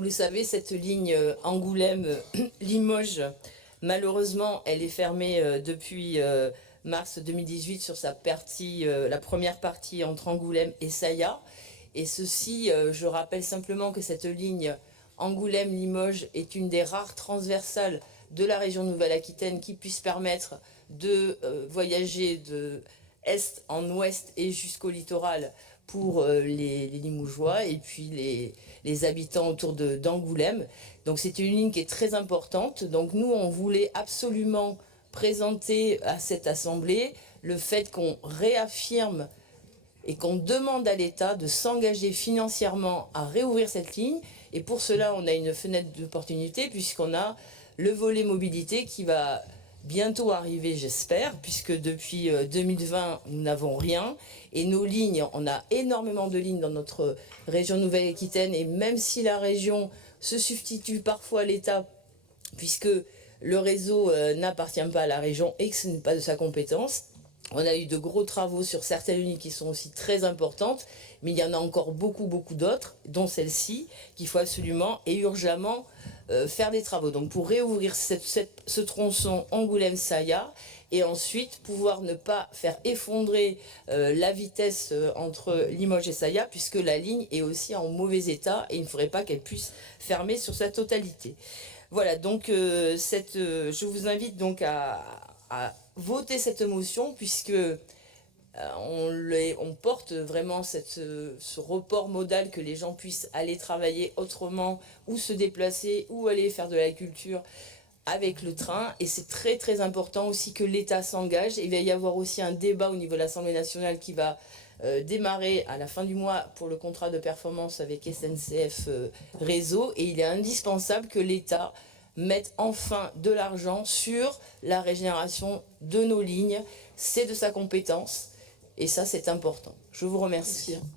vous le savez, cette ligne Angoulême-Limoges, malheureusement, elle est fermée depuis mars 2018 sur sa partie, la première partie entre Angoulême et Saillat. Et ceci, je rappelle simplement que cette ligne Angoulême-Limoges est une des rares transversales de la région Nouvelle-Aquitaine qui puisse permettre de voyager de est en ouest et jusqu'au littoral pour les Limougeois et puis les habitants autour d'Angoulême. Donc c'est une ligne qui est très importante. Donc nous, on voulait absolument présenter à cette assemblée le fait qu'on réaffirme et qu'on demande à l'État de s'engager financièrement à réouvrir cette ligne. Et pour cela, on a une fenêtre d'opportunité puisqu'on a le volet mobilité qui va bientôt arriver, j'espère, puisque depuis 2020, nous n'avons rien. Et nos lignes, on a énormément de lignes dans notre région Nouvelle-Aquitaine. Et même si la région se substitue parfois à l'État, puisque le réseau n'appartient pas à la région et que ce n'est pas de sa compétence, on a eu de gros travaux sur certaines lignes qui sont aussi très importantes, mais il y en a encore beaucoup d'autres, dont celle-ci, qu'il faut absolument et urgemment faire des travaux. Donc pour réouvrir ce tronçon Angoulême-Saillat, et ensuite pouvoir ne pas faire effondrer la vitesse entre Limoges et Saillat, puisque la ligne est aussi en mauvais état et il ne faudrait pas qu'elle puisse fermer sur sa totalité. Voilà, donc je vous invite donc à voter cette motion, puisque on porte vraiment ce report modal, que les gens puissent aller travailler autrement, ou se déplacer, ou aller faire de la culture avec le train. Et c'est très important aussi que l'État s'engage. Il va y avoir aussi un débat au niveau de l'Assemblée nationale qui va démarrer à la fin du mois pour le contrat de performance avec SNCF Réseau, et il est indispensable que l'État mette enfin de l'argent sur la régénération de nos lignes. C'est de sa compétence et ça, c'est important. Je vous remercie.